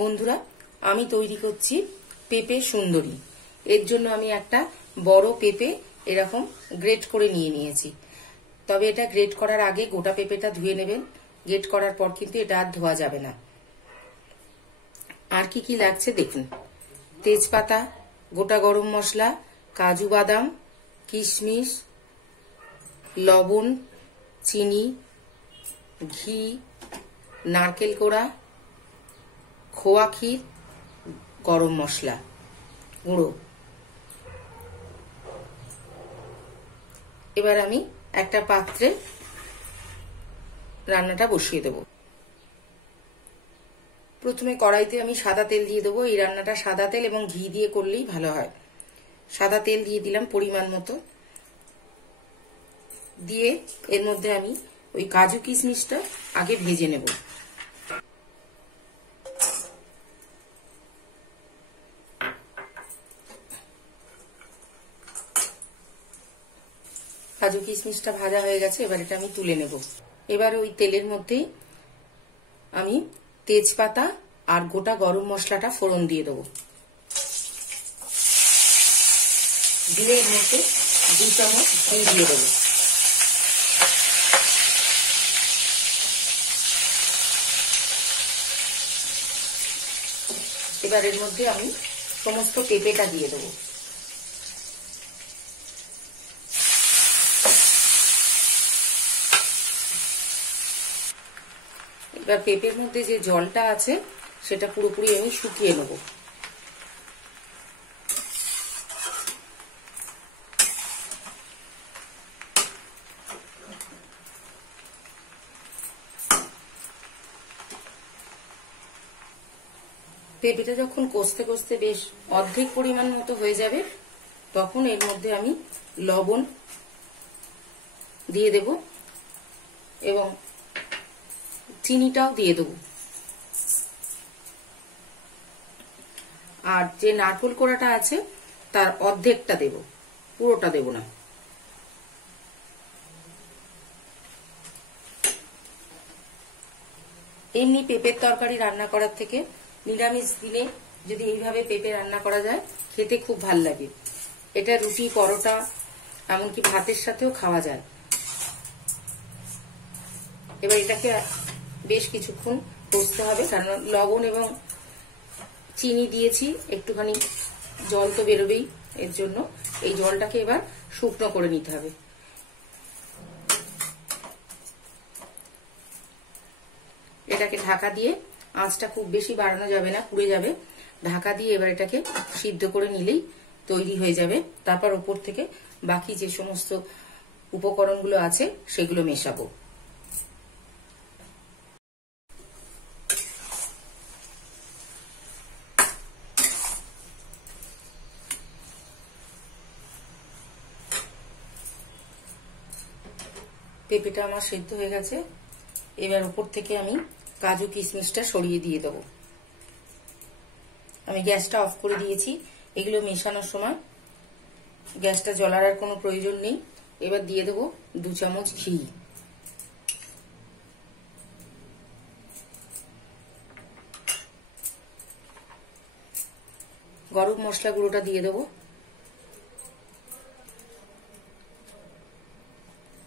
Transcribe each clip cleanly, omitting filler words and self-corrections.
বন্ধুরা, আমি তৈরি করছি পেঁপে সুন্দরী। এর জন্য আমি একটা বড় পেঁপে এরকম গ্রেট করে নিয়ে নিয়েছি। তবে এটা গ্রেট করার আগে গোটা পেঁপেটা ধুয়ে নেবেন। গ্রেট করার পর কিন্তু এটা আর ধোয়া যাবে না। আর কি কি লাগছে দেখুন: তেজপাতা, গোটা গরম মশলা, কাজু বাদাম, কিশমিশ, লবণ, চিনি, ঘি, নারকেল কোড়া, খোয়া ক্ষীর, গরম মশলা গুঁড়ো। এবার আমি একটা পাত্রে রান্নাটা বসিয়ে দেব। প্রথমে কড়াইতে আমি সাদা তেল দিয়ে দেবো। এই রান্নাটা সাদা তেল এবং ঘি দিয়ে করলেই ভালো হয়। সাদা তেল দিয়ে দিলাম পরিমাণ মতো। দিয়ে এর মধ্যে আমি ওই কাজু কিশমিশটা আগে ভেজে নেব। কাজু কিশমিশটা ভাজা হয়ে গেছে, এবার এটা আমি তুলে নেব। এবার ওই তেলের মধ্যেই আমি তেজপাতা আর গোটা গরম মশলাটা ফোড়ন দিয়ে দেবো। দিয়ে এর মধ্যে 2 চামচ ঘি দিয়ে দেবো। এবার এর মধ্যে আমি সমস্ত পেঁপেটা দিয়ে দেবো। এবার পেঁপের মধ্যে যে জলটা আছে সেটা পুরোপুরি আমি শুকিয়ে নেব। পেঁপেটা যখন কষতে কষতে বেশ অর্ধেক পরিমাণ মতো হয়ে যাবে, তখন এর মধ্যে আমি লবণ দিয়ে দেব এবং চিনিটাও দিয়ে দেব। আর যে নারকেল কোড়াটা আছে তার অর্ধেকটা দেব, পুরোটা দেব না। এমনি পেঁপের তরকারি রান্না করার থেকে নিরামিষ দিনে যদি এইভাবে পেঁপে রান্না করা যায়, খেতে খুব ভাল লাগে। এটা রুটি, পরোটা, এমনকি ভাতের সাথেও খাওয়া যায়। এবার এটাকে বেশ কিছুক্ষণ কষতে হবে, কারণ লবণ এবং চিনি দিয়েছি, একটুখানি জল তো বেরোবেই। এর জন্য এই জলটাকে এবার শুকনো করে নিতে হবে। এটাকে ঢাকা দিয়ে, আঁচটা খুব বেশি বাড়ানো যাবে না, পুড়ে যাবে। ঢাকা দিয়ে এবার এটাকে সিদ্ধ করে নিলেই তৈরি হয়ে যাবে। তারপর ওপর থেকে বাকি যে সমস্ত উপকরণগুলো আছে সেগুলো মেশাবো। পেঁপেটা আমার সেদ্ধ হয়ে গেছে। এবার উপর থেকে আমি কাজু কিশমিশটা সরিয়ে দিয়ে দেবো। আমি গ্যাসটা অফ করে দিয়েছি। এগুলো মেশানোর সময় গ্যাসটা জ্বলার আর কোনো প্রয়োজন নেই। এবার দিয়ে দেবো 2 চামচ ঘি। গরম মশলা গুঁড়োটা দিয়ে দেবো।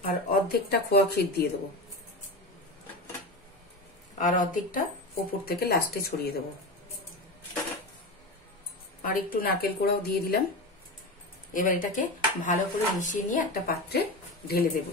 আর অর্ধেকটা খোয়া ক্ষীর দিয়ে দেবো। আর অর্ধেকটা উপর থেকে লাস্টে ছড়িয়ে দেবো। আর একটু নারকেল কোড়াও দিয়ে দিলাম। এবার এটাকে ভালো করে মিশিয়ে নিয়ে একটা পাত্রে ঢেলে দেবো।